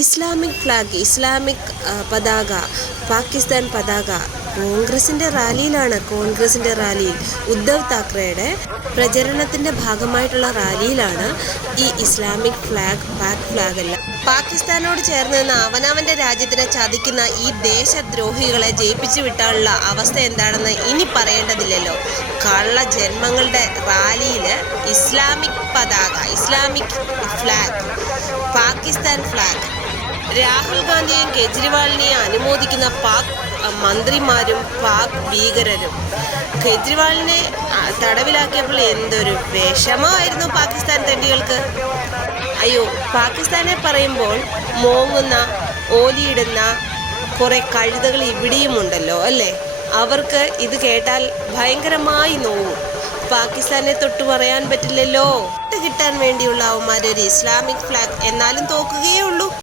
Islamic flag, Islamic പതാക, പാകിസ്ഥാൻ പതാക കോൺഗ്രസിൻ്റെ റാലിയിൽ ഉദ്ധവ് താക്കറെയുടെ പ്രചരണത്തിൻ്റെ ഭാഗമായിട്ടുള്ള റാലിയിലാണ് ഈ ഇസ്ലാമിക് ഫ്ലാഗ്, പാക് ഫ്ലാഗ് അല്ല. പാകിസ്ഥാനോട് ചേർന്ന് നിന്ന് അവനവൻ്റെ രാജ്യത്തിനെ ചതിക്കുന്ന ഈ ദേശദ്രോഹികളെ ജയിപ്പിച്ചു വിട്ടാനുള്ള അവസ്ഥ എന്താണെന്ന് ഇനി പറയേണ്ടതില്ലല്ലോ. കള്ള ജന്മങ്ങളുടെ റാലിയിൽ ഇസ്ലാമിക് പതാക, Islamic flag, Pakistan flag, Rahul ഗാന്ധിയെയും കേജ്രിവാളിനെയും അനുമോദിക്കുന്ന പാക് മന്ത്രിമാരും പാക് ഭീകരരും. കേജ്രിവാളിനെ തടവിലാക്കിയപ്പോൾ എന്തൊരു വിഷമമായിരുന്നു പാകിസ്ഥാൻ തെണ്ടികൾക്ക്. അയ്യോ, പാകിസ്ഥാനെ പറയുമ്പോൾ മോങ്ങുന്ന, ഓലിയിടുന്ന കുറേ കഴുതകൾ ഇവിടെയുമുണ്ടല്ലോ അല്ലേ. അവർക്ക് ഇത് കേട്ടാൽ ഭയങ്കരമായി നോവും. പാകിസ്ഥാനെ തൊട്ട് പറയാൻ പറ്റില്ലല്ലോ. കിട്ടാൻ വേണ്ടിയുള്ള അവന്മാരൊരു ഇസ്ലാമിക് ഫ്ലാഗ് എന്നാലും തോക്കുകയേ ഉള്ളൂ.